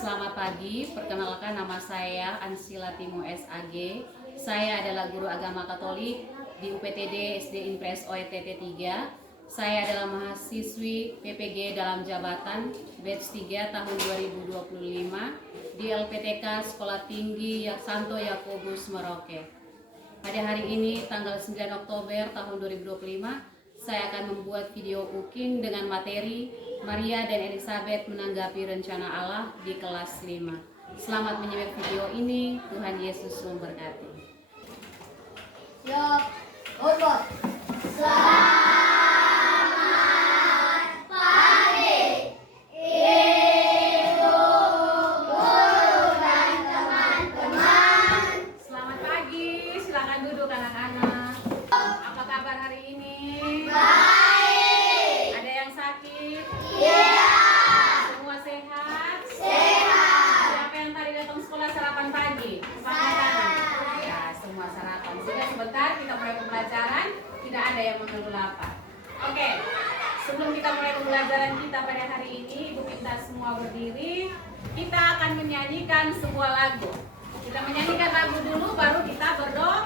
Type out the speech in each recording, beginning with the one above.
Selamat pagi, perkenalkan nama saya Ansila Timo SAG. Saya adalah guru agama Katolik di UPTD SD Impres OETT 3. Saya adalah mahasiswi PPG dalam jabatan batch 3 tahun 2025 di LPTK Sekolah Tinggi Santo Yakobus Merauke. Pada hari ini tanggal 9 Oktober tahun 2025, saya akan membuat video cooking dengan materi Maria dan Elizabeth menanggapi rencana Allah di kelas 5. Selamat menyimak video ini. Tuhan Yesus memberkati. Siap, Bapak. Selamat pagi, Ibu guru dan teman-teman. Selamat pagi, silakan duduk anak-anak. Apa kabar hari ini? Baik. Ada yang sakit? Iya. Semua sehat? Sehat. Siapa yang tadi datang sekolah sarapan pagi? Sarapan. Ya, semua sarapan. Sudah sebentar kita mulai pembelajaran. Tidak ada yang mengeluh lapar. Oke, sebelum kita mulai pembelajaran kita pada hari ini, Ibu minta semua berdiri. Kita akan menyanyikan sebuah lagu. Kita menyanyikan lagu dulu, baru kita berdoa.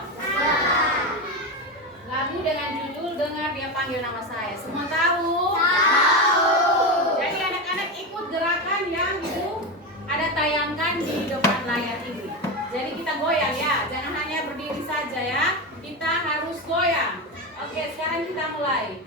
Lagu dengan judul Dengar Dia Panggil Nama Saya. Semua tahu? Tahu. Jadi anak-anak ikut gerakan yang Ibu ada tayangkan di depan layar ini. Jadi kita goyang ya, jangan hanya berdiri saja ya. Kita harus goyang. Oke, sekarang kita mulai.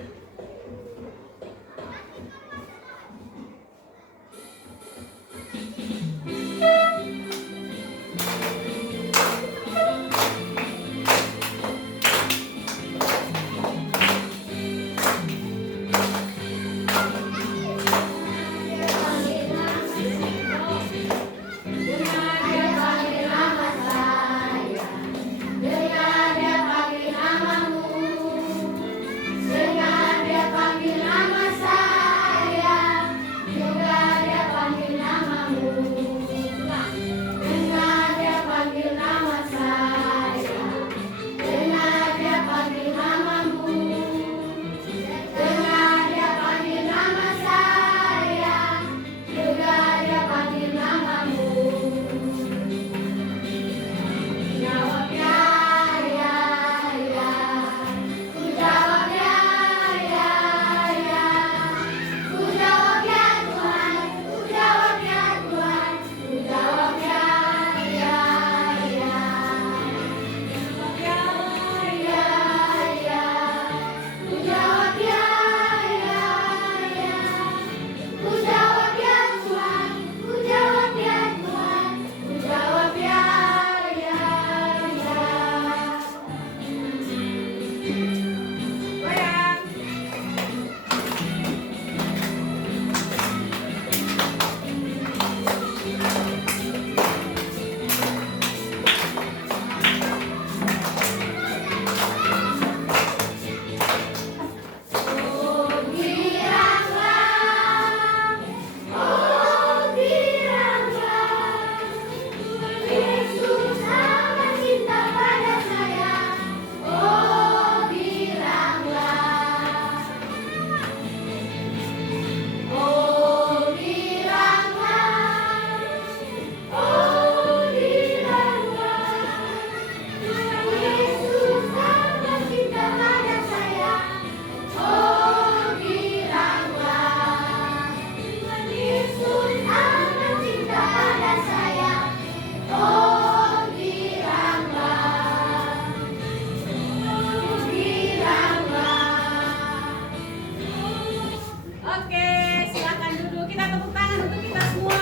Oke, silakan duduk. Kita tepuk tangan untuk kita semua.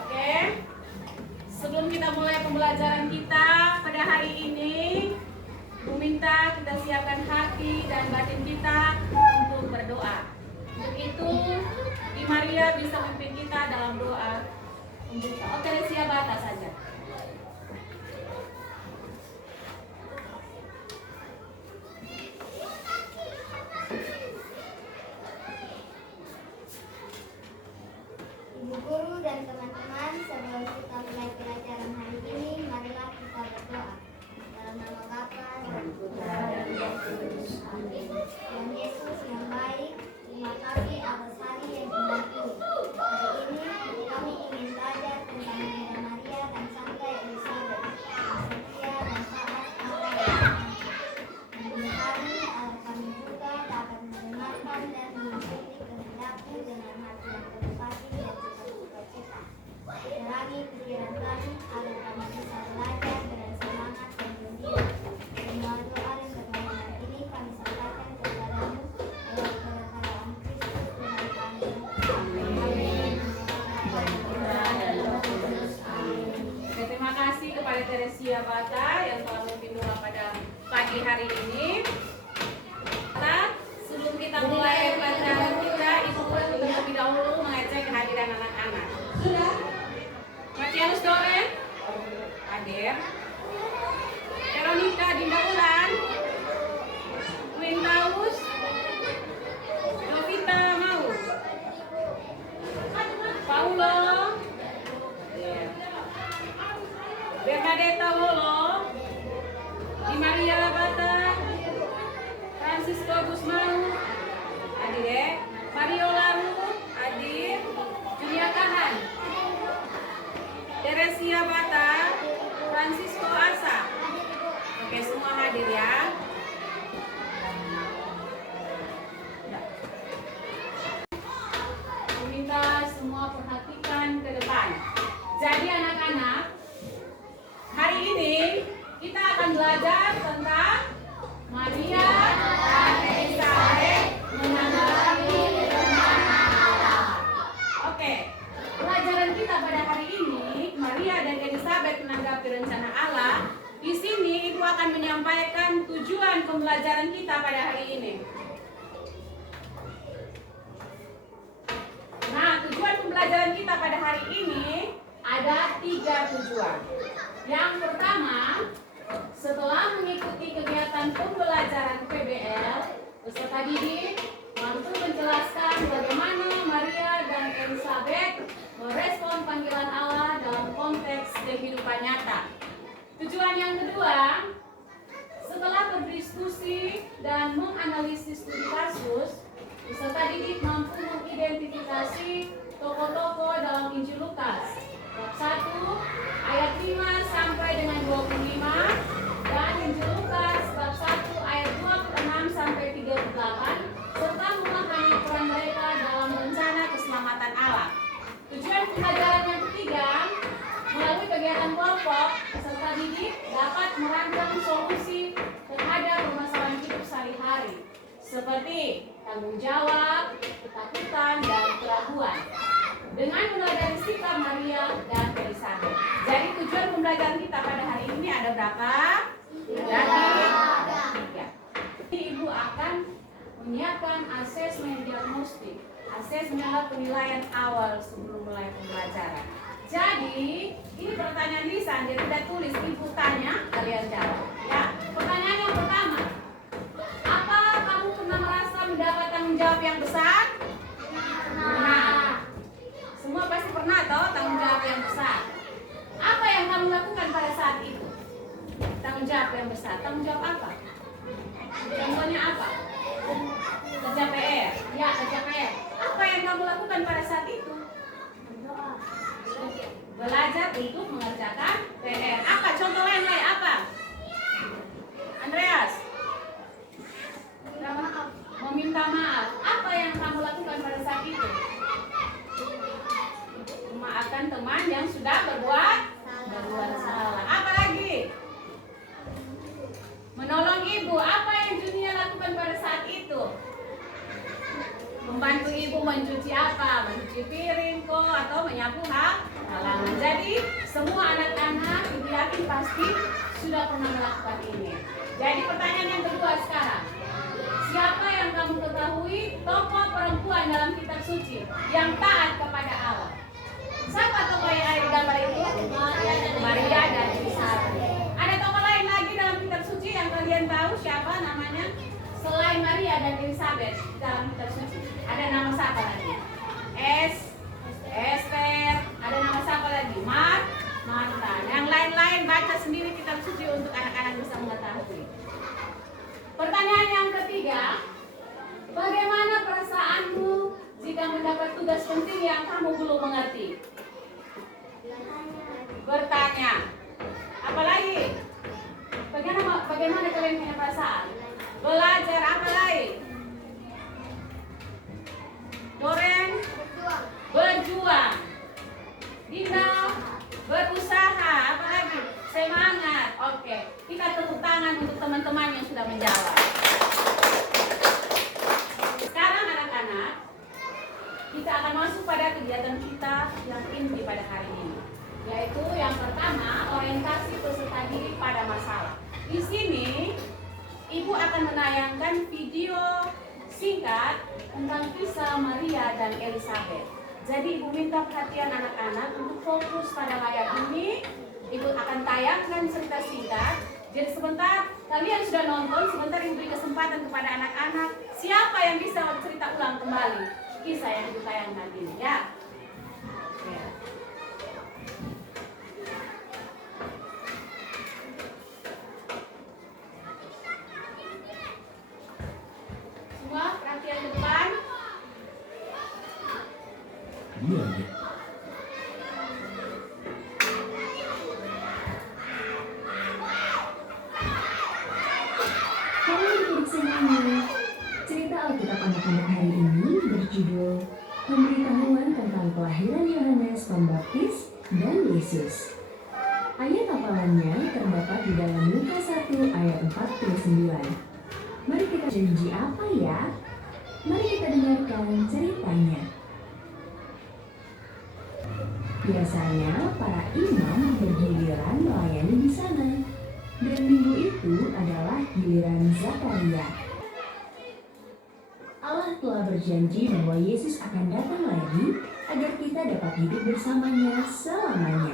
Oke. Sebelum kita mulai pembelajaran kita pada hari ini, Ibu minta kita siapkan hati dan batin kita untuk berdoa. Untuk itu, Di Maria bisa memimpin kita dalam doa. Oke, siap batas saja. Ibu guru dan teman-teman, sebelum kita mulai pelajaran hari ini, marilah kita berdoa. Dalam nama Bapa dan Putra dan Roh Kudus. Amin. Tuhan Yesus yang baik, terima kasih atas hari yang Teresia Bata yang telah memimpin doa pada pagi hari ini. Nah, sebelum kita mulai pelajaran kita, Ibu terlebih dahulu mengecek kehadiran anak-anak. Sudah? Matianus Doren? Hadir. Veronica Dinda Ulan? Quintaus? Novita mau? Paulo? Bernadetta Wolo? Di Maria Bata? Francisco Gusmau? Hadir. Mario Laru? Hadir. Julia Kahan? Teresia Bata? Francisco Asa? Oke, semua hadir ya. Minta semua perhatikan ke depan. Jadi anak-anak, hari ini kita akan belajar tentang Maria dan Elizabeth menanggapi rencana Allah. Oke, pelajaran kita pada hari ini, Maria dan Elizabeth menanggapi rencana Allah. Di sini Ibu akan menyampaikan tujuan pembelajaran kita pada hari ini. Nah, tujuan pembelajaran kita pada hari ini ada 3 tujuan. Yang pertama, setelah mengikuti kegiatan pembelajaran PBL, peserta didik mampu menjelaskan bagaimana Maria dan Elizabeth merespon panggilan Allah dalam konteks kehidupan nyata. Tujuan yang kedua, setelah berdiskusi dan menganalisis studi kasus, peserta didik mampu mengidentifikasi tokoh-tokoh dalam Injil Lukas bab 1 ayat 5 sampai dengan 25 dan Injil Lukas bab 1 ayat 26 sampai 38 serta memahami peran mereka dalam rencana keselamatan Allah. Tujuan pembelajaran yang ketiga, melalui kegiatan kelompok, peserta didik dapat merancang solusi terhadap permasalahan hidup sehari-hari seperti tanggung jawab, ketakutan, dan keraguan dengan mulai dari sikap Maria dan Elizabeth. Jadi tujuan pembelajaran kita pada hari ini ada berapa? Ada 3. Ibu akan menyiapkan asesmen diagnostik, asesmen penilaian awal sebelum mulai pembelajaran. Jadi ini pertanyaan lisan, jadi tidak tulis, Ibu tanya, kalian jawab. Ya, pertanyaan yang pertama. Apa kamu pernah merasa mendapat tanggung jawab yang besar? Pernah. Semua pasti pernah tahu tanggung jawab yang besar. Apa yang kamu lakukan pada saat itu? Tanggung jawab yang besar. Tanggung jawab apa? Contohnya apa? Kerja PR. Ya, kerja PR. Apa yang kamu lakukan pada saat itu? Belajar untuk mengerjakan PR. Apa? Contoh lain apa? Andreas? Meminta maaf. Apa yang kamu lakukan pada saat itu? Memaafkan teman yang sudah berbuat salah. Apa lagi? Menolong ibu. Apa yang Junia lakukan pada saat itu? Membantu ibu mencuci apa? Mencuci piring kok atau menyapu halaman. Jadi semua anak-anak ibu yakin pasti sudah pernah melakukan ini. Jadi pertanyaan yang kedua sekarang. Siapa yang kamu ketahui tokoh perempuan dalam kitab suci yang taat kepada Allah? Siapa tokoh yang ada di gambar itu? Maria dan Elizabeth. Ada tokoh lain lagi dalam kitab suci yang kalian tahu siapa namanya? Selain Maria dan Elizabeth dalam kitab suci. Ada nama siapa lagi? Esther. Ada nama siapa lagi? Marta. Yang lain-lain baca sendiri kitab suci untuk anak-anak bisa mengetahui. Pertanyaan yang ketiga, bagaimana perasaanmu jika mendapat tugas penting yang kamu belum mengerti? Bertanya. Apalagi? Bagaimana kalian punya perasaan? Belajar apa lagi? Doren? Berjuang. Dinda? Berusaha. Apa lagi? Semangat. Oke. Kita tepuk tangan untuk teman-teman yang sudah menjawab. Sekarang anak-anak, kita akan masuk pada kegiatan kita yang inti pada hari ini. Yaitu yang pertama, orientasi peserta didik pada masalah. Di sini Ibu akan menayangkan video singkat tentang kisah Maria dan Elizabeth. Jadi Ibu minta perhatian anak-anak untuk fokus pada layar ini. Ibu akan tayangkan cerita singkat. Jadi sebentar kalian sudah nonton, sebentar Ibu beri kesempatan kepada anak-anak. Siapa yang bisa cerita ulang kembali kisah yang Ibu tayangkan ini ya? Oke. Semua perhatian ke depan. Iya. Halo adik semuanya, cerita Alkitab anak-anak hari ini berjudul Pemberitahuan tentang kelahiran Yohanes Pembaptis dan Yesus. Ayat hafalannya terdapat di dalam Lukas 1 ayat 49. Mari kita janji apa ya? Mari kita dengarkan ceritanya. Biasanya para imam bergiliran melayani di sana. Dan minggu itu adalah giliran Zakaria. Allah telah berjanji bahwa Yesus akan datang lagi agar kita dapat hidup bersamanya selamanya.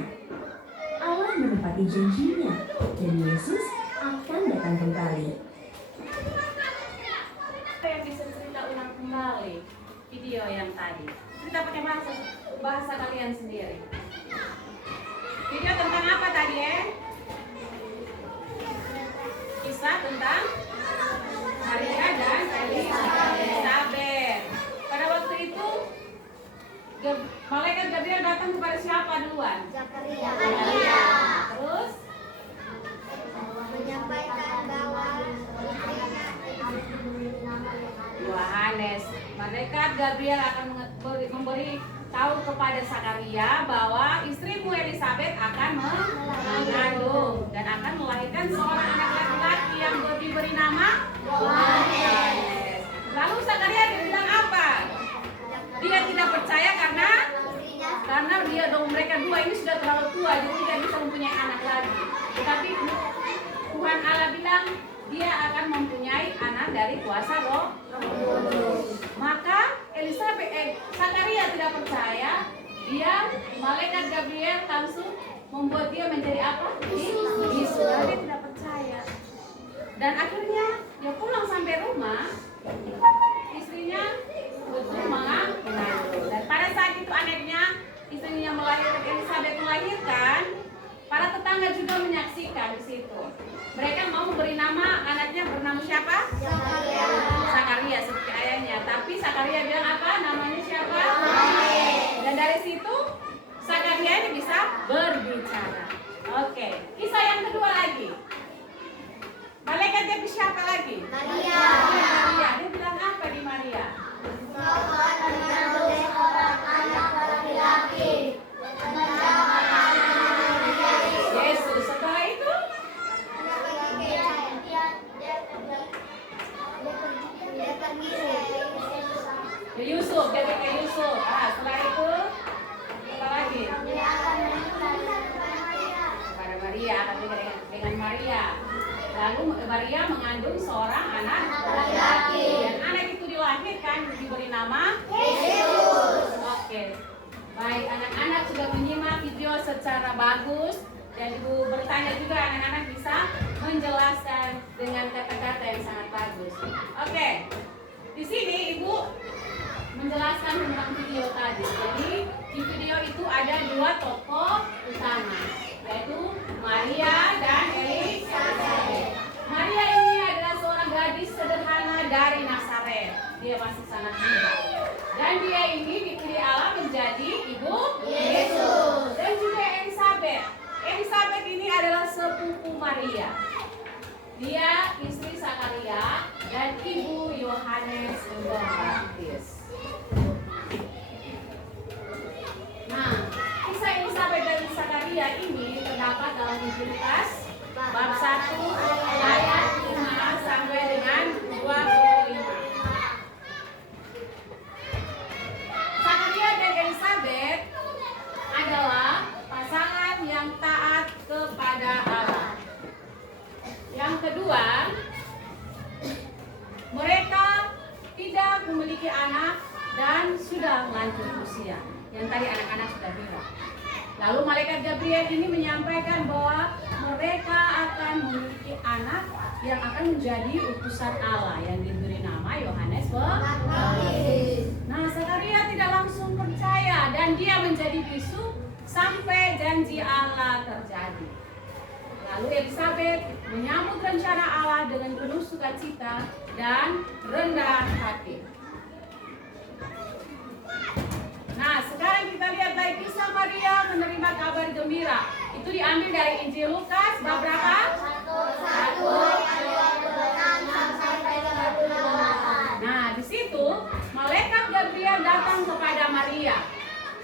Allah menepati janjinya dan Yesus akan datang kembali. Siapa yang bisa cerita ulang kembali video yang tadi? Cerita pakai bahasa kalian sendiri. Video tentang apa tadi ya? Kisah tentang Maria dan Elizabeth. Pada waktu itu malaikat Gabriel datang kepada siapa duluan? Zakaria Terus menyampaikan bahwa Yohanes. Malaikat Gabriel akan memberi tahu kepada Zakaria bahwa istrimu Elizabeth akan mengandung dan akan melahirkan seorang anak laki-laki yang diberi nama Yohanes. Lalu Zakaria bilang apa? Dia tidak percaya karena mereka dua ini sudah terlalu tua, jadi tidak bisa mempunyai anak lagi. Tetapi Tuhan Allah bilang dia akan mempunyai anak dari kuasa Roh Kudus. Maka Zakaria tidak percaya, malaikat Gabriel langsung membuat dia menjadi apa? Yesus. Dia tidak percaya. Dan akhirnya dia pulang sampai rumah, istrinya betul mengandung. Dan pada saat itu anaknya, istrinya Elizabeth melahirkan, para tetangga juga menyaksikan di situ. Mereka mau beri nama anaknya bernama siapa? Zakaria seperti ayahnya. Tapi Zakaria bilang apa? Namanya siapa? Dan dari situ Zakaria ini bisa berbicara. Oke. Kisah yang kedua lagi. Malaikat dia siapa lagi? Maria. Dia bilang apa di Maria? Yesus. Setelah itu Yusuf, dia ke Yusuf. Setelah itu apa lagi? Pada Maria, dengan Maria. Lalu Maria mengandung seorang anak laki-laki. Dan anak itu dilahirkan diberi nama Yesus. Oke. Baik, anak-anak sudah menyimak video secara bagus dan Ibu bertanya juga anak-anak bisa menjelaskan dengan kata-kata yang sangat bagus. Oke. Di sini Ibu menjelaskan tentang video tadi. Jadi di video itu ada dua tokoh utama, yaitu Maria dan Elizabeth. Maria ini adalah seorang gadis sederhana dari Nazaret. Dia masih sangat muda. Dan dia ini dipilih Allah menjadi ibu Yesus. Dan juga Elizabeth. Elizabeth ini adalah sepupu Maria. Dia istri Zakaria dan ibu Yohanes Pembaptis. Nah, kisah Elizabeth dan Zakaria ini terdapat dalam Injil Lukas bab 1 ayat 5 sampai dengan 25. Zakaria dan Elizabeth adalah pasangan kedua, mereka tidak memiliki anak dan sudah lanjut usia. Yang tadi anak-anak sudah bilang. Lalu malaikat Gabriel ini menyampaikan bahwa mereka akan memiliki anak yang akan menjadi utusan Allah yang diberi nama Yohanes Pembaptis. Nah, Zakaria tidak langsung percaya dan dia menjadi bisu sampai janji Allah terjadi. Lalu Elisabet menyambut rencana Allah dengan penuh sukacita dan rendah hati. Nah, sekarang kita lihat lagi kisah Maria menerima kabar gembira. Itu diambil dari Injil Lukas bab berapa? 1 Nah, di situ malaikat Gabriel datang kepada Maria,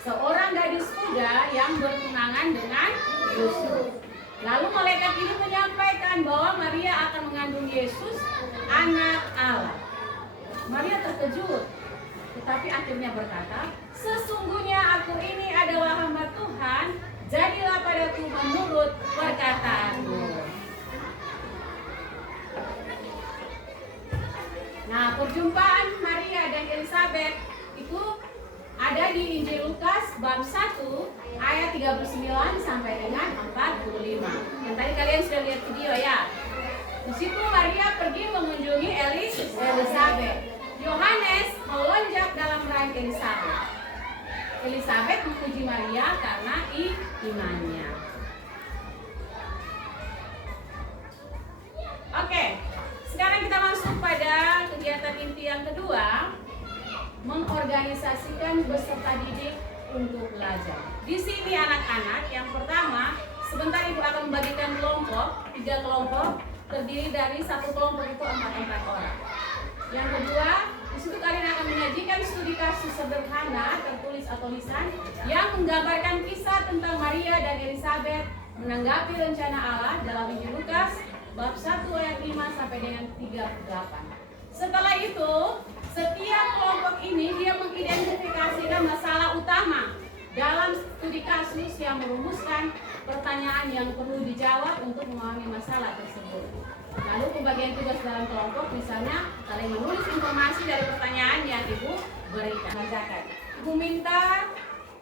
seorang gadis muda yang bertunangan dengan Yusuf. Lalu malaikat ini menyampaikan bahwa Maria akan mengandung Yesus, anak Allah. Maria terkejut, tetapi akhirnya berkata, "Sesungguhnya aku ini adalah hamba Tuhan, jadilah padaku menurut perkataanmu." Nah, perjumpaan Maria dan Elisabet itu ada di Injil Lukas bab 1 ayat 39 sampai dengan 45. Yang tadi kalian sudah lihat video ya. Di situ Maria pergi mengunjungi Elisabet. Yohanes melonjak dalam rahim Elisabet. Elisabet memuji Maria karena imannya. Oke, sekarang kita masuk pada kegiatan inti yang kedua, mengorganisasikan peserta didik untuk belajar. Di sini anak-anak, yang pertama, sebentar Ibu akan membagikan kelompok, 3 kelompok, terdiri dari satu kelompok itu 4 orang. Yang kedua, di situ kalian akan menyajikan studi kasus sederhana tertulis atau lisan yang menggambarkan kisah tentang Maria dan Elisabet menanggapi rencana Allah dalam Injil Lukas bab 1 ayat 5 sampai dengan 38. Setelah itu, setiap kelompok ini dia mengidentifikasikan masalah utama dalam studi kasus yang merumuskan pertanyaan yang perlu dijawab untuk memahami masalah tersebut. Lalu pembagian tugas dalam kelompok, misalnya kalian menulis informasi dari pertanyaan yang Ibu berikan. Ibu minta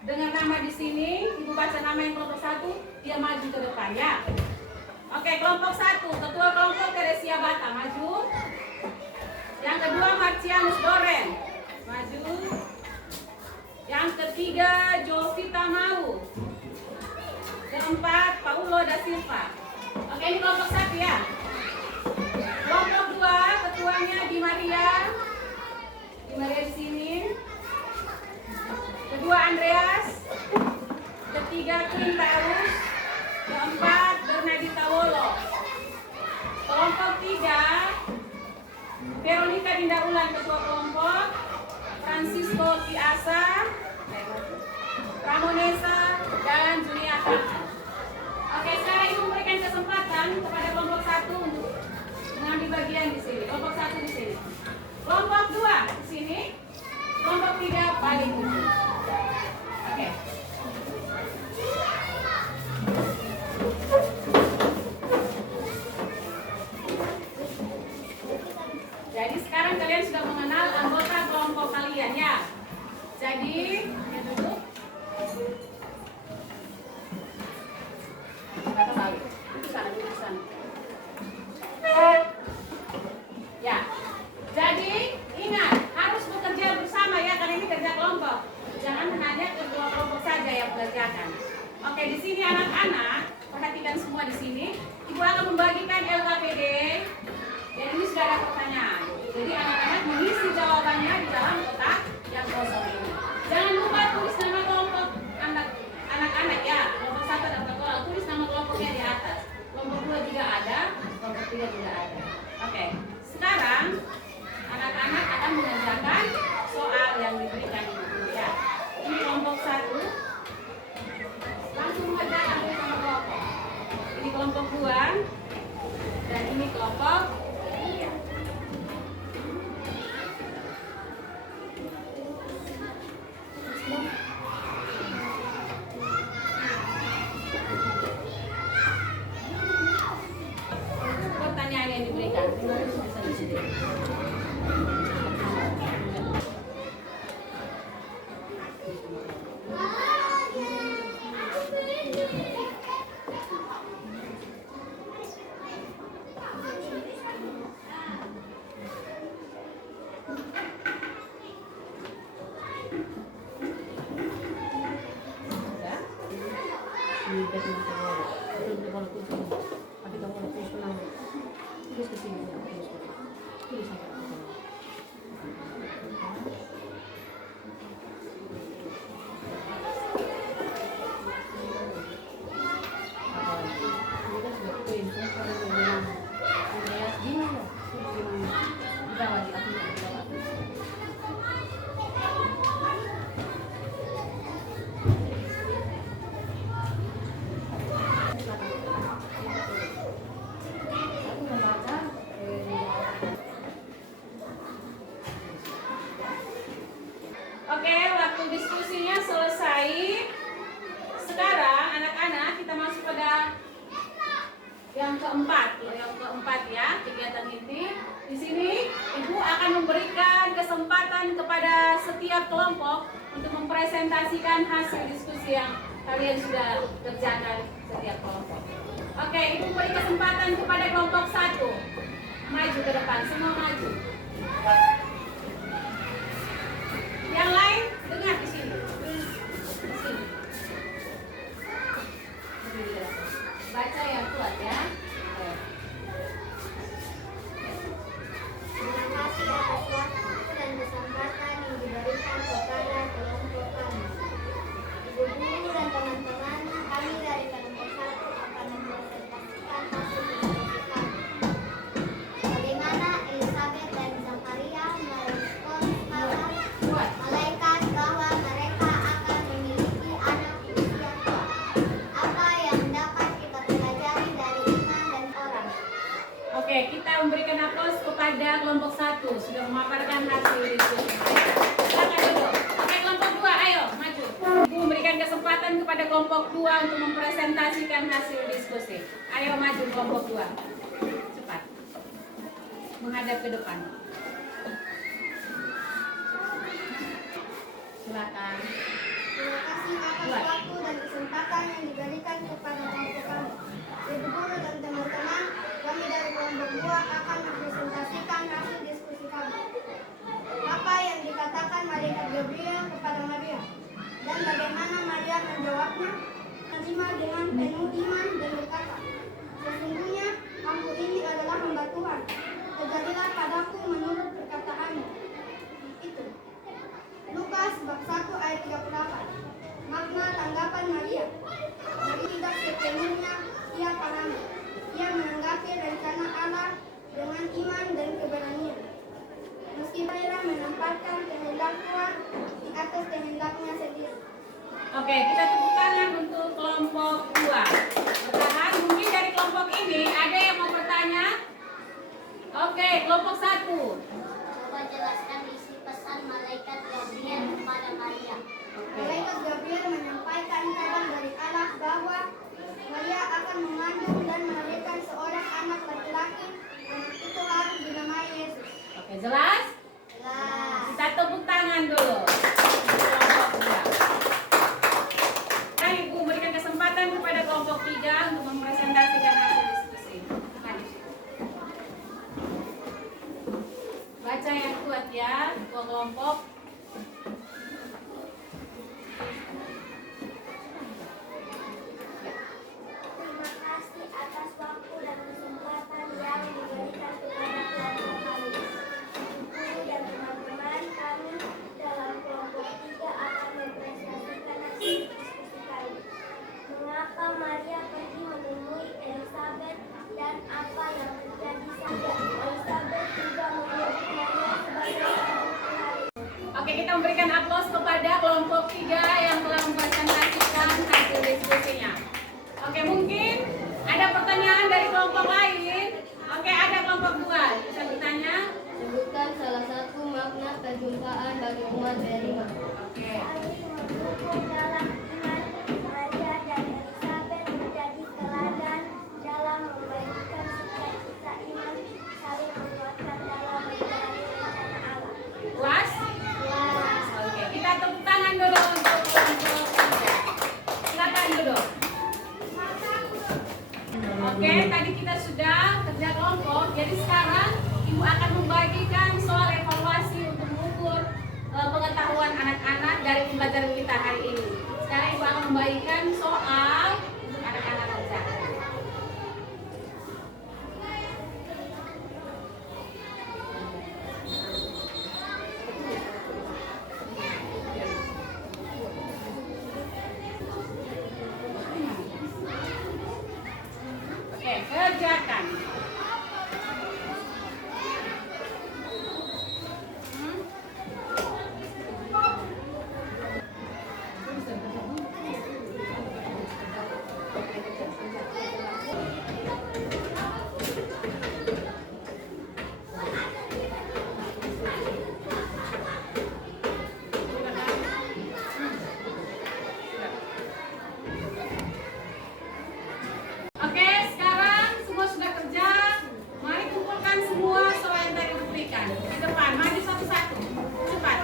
dengan nama di sini, Ibu baca nama yang kelompok 1, dia maju ke depan ya. Oke, kelompok 1, ketua kelompok Teresia Bata, maju. Yang kedua Marcianus Doren, maju. Yang ketiga Jovita Mau. Keempat Paulo da Silva. Oke, ini kelompok 1 ya. Kelompok 2 ketuanya Di Maria di sini. Kedua Andreas. Ketiga Quinta Erus. Keempat Bernadita Wolo. Kelompok 3 Veronica Dinda Ulan ketua kelompok. Francisco Tiasa, Ramonesa, dan Juliata. Oke, sekarang Ibu memberikan kesempatan kepada kelompok 1 untuk mengambil bagian di sini. Kelompok 1 di sini. Kelompok 2 di sini. Kelompok 3 paling ujung. Oke. Jadi sekarang kalian sudah mengenal anggota kelompok kalian ya. Jadi, ya duduk. Kata balik. Itu sana, duduk sana. Ya. Jadi, ingat harus bekerja bersama ya, karena ini kerja kelompok. Jangan hanya ketua kelompok saja yang mengerjakan. Oke, di sini anak-anak, perhatikan semua di sini. Ibu akan membagikan LKPD. Dan ini sudah ada pertanyaan. Jadi anak-anak mengisi jawabannya di dalam kotak yang kosong ini. Jangan lupa Oke, waktu diskusinya selesai. Sekarang anak-anak kita masuk pada yang keempat ya, kegiatan inti. Di sini Ibu akan memberikan kesempatan kepada setiap kelompok untuk mempresentasikan hasil diskusi yang kalian sudah kerjakan setiap kelompok. Oke, Ibu beri kesempatan kepada kelompok 1. Maju ke depan, semua maju. Yang lain dengar di sini. Di sini. Baca yang kuat ya. Terima kasih atas waktu dan kesempatan yang diberikan kepada kelompok kami. Ibu guru dan teman-teman, kami dari kelompok 1 akan mempresentasikan hasil diskusi kami. Bagaimana Elizabeth dan Zakaria merespons kabar malaikat bahwa mereka akan memiliki anak usia tua. Apa yang dapat kita pelajari dari iman dan orang? Oke, kita memberikan aplaus kepada kelompok 1 sudah memaparkan hasil diskusi. Silakan duduk. Oke, kelompok 2, ayo maju. Ibu memberikan kesempatan kepada kelompok 2 untuk mempresentasikan hasil diskusi. Ayo maju kelompok 2. Cepat. Menghadap ke depan. Silakan. Terima kasih atas waktu dan kesempatan yang diberikan kepada kelompok kami. Ibu guru dan teman-teman, kami dari kelompok 2 akan mempresentasikan hasil diskusi kami. Apa yang dikatakan malaikat Gabriel kepada Maria dan bagaimana Maria menjawabnya? Menerima dengan penuh iman dan berkata, sesungguhnya aku ini adalah hamba Tuhan. Terjadilah padaku menurut perkataanmu. Itu. Lukas bab 1 ayat 38. Makna tanggapan Maria. Maria tidak sepenuhnya ia pahami. Ia menanggapi rencana Allah dengan iman dan keberanian. Meski Maria menempatkan kehendak Tuhan di atas kehendaknya sendiri. Oke, kita tepuk tangan untuk kelompok 2. Bertahan, mungkin dari kelompok ini ada yang mau bertanya? Oke, kelompok 1. Coba jelaskan isi pesan malaikat Gabriel kepada Maria. Oke. Malaikat Gabriel menyampaikan kabar dari Allah bahwa Maria akan mengandung dan melahirkan seorang anak laki-laki. Anak itu harus dinamai Yesus. Oke, jelas? Jelas. Kita tepuk tangan dulu. Kelompok 2. Nah, Ibu berikan kesempatan kepada kelompok 3 untuk mempresentasikan hasil diskusi. Maju. Baca yang kuat ya, ketua kelompok. Terima kasih atas waktu dan kesempatan yang diberikan kepada kelompok kami. Guru dan teman-teman kami dalam kelompok 3 akan mempresentasikan hasil diskusi kami. Mengapa Maria pergi menemui Elizabeth dan apa yang terjadi saja? Elizabeth juga menyebut Maria sebagai ibu Tuhan. Oke, kita memberikan aplaus kepada kelompok 3 yang telah mempresentasikan hasil diskusinya. Oke, mungkin ada pertanyaan dari kelompok lain. Oke, ada kelompok 2. Bisa bertanya? Sebutkan salah satu makna perjumpaan bagi umat Berima. Oke. Mendukung dalam iman, Maria dan Elizabeth menjadi teladan dalam membagikan sukacita iman, saling menguatkan dalam menjalani rencana Allah. Puas? Wah. Oke, kita tepuk tangan Oke, tadi kita sudah kerja kelompok. Jadi sekarang Ibu akan membagikan soal evaluasi untuk mengukur pengetahuan anak-anak dari pembelajaran kita hari ini. Sekarang Ibu akan membagikan soal untuk anak-anak kerjakan. Oke, kerjakan. Oke, sekarang semua sudah kerja. Mari kumpulkan semua soal yang tadi diberikan. Di depan, maju satu-satu. Cepat.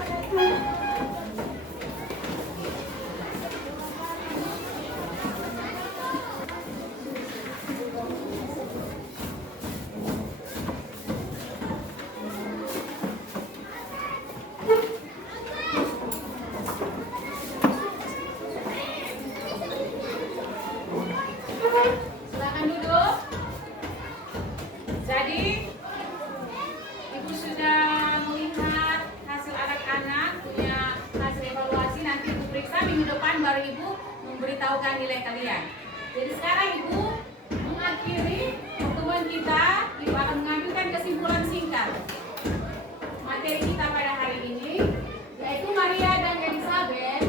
Silakan duduk. Jadi, Ibu sudah melihat hasil anak-anak, punya hasil evaluasi. Nanti Ibu periksa minggu depan, baru Ibu memberitahukan nilai kalian. Jadi sekarang Ibu mengakhiri pertemuan kita. Ibu akan mengambilkan kesimpulan singkat materi kita pada hari ini, yaitu Maria dan Elizabeth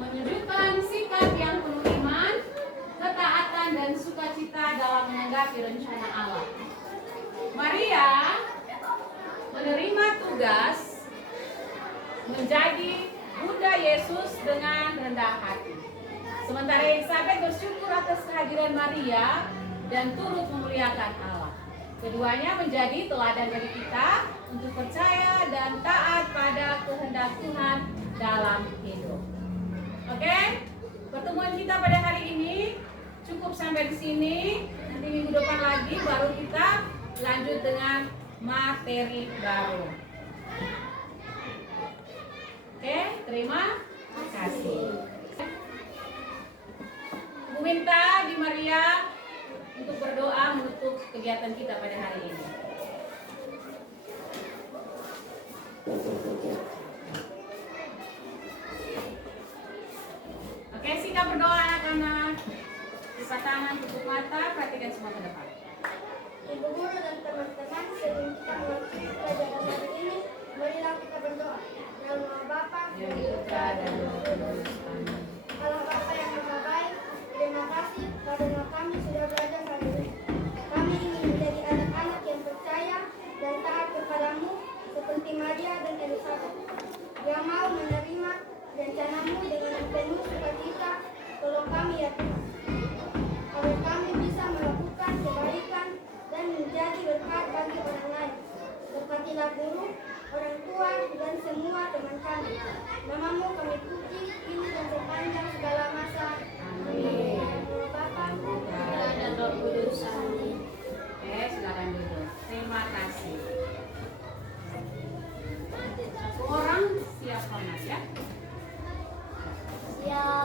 menunjukkan sikap yang penuh iman, ketaatan dan sukacita dalam menanggapi rencana Allah. Maria menerima tugas menjadi Bunda Yesus dengan rendah hati. Sementara Elizabeth bersyukur atas kehadiran Maria dan turut memuliakan Allah. Keduanya menjadi teladan bagi kita untuk percaya dan taat pada kehendak Tuhan dalam hidup. Oke? Pertemuan kita pada hari ini cukup sampai di sini. Nanti minggu depan lagi baru kita lanjut dengan materi baru. Oke, terima kasih. Bu minta di Maria untuk berdoa menutup kegiatan kita pada hari ini. Oke, sikap berdoa anak-anak. Buka tangan, tutup mata, perhatikan semua ke depan. Ibu guru dan teman-teman, sebelum kita memasuki pelajaran hari ini, marilah kita berdoa. Dalam nama Bapa Yang Putra dan Roh Kudus. Amin. Allah Bapa yang Maha Baik, terima kasih karena kami sudah belajar hari ini. Kami ingin menjadi anak-anak yang percaya dan taat kepadamu, seperti Maria dan Elizabeth, yang mau menerima rencanamu dengan penuh sukacita. Tolong kami ya Tuhan, agar kami bisa melakukan kebaikan dan menjadi berkat bagi orang lain. Berkatilah guru, orang tua, dan semua teman kami. Namamu kami puji, kini dan sepanjang segala masa. Amin. Nama Bapa, Putra, dan Roh Kudus. Amin. Oke, silakan duduk. Terima kasih. Satu orang siap hormat ya. Siap.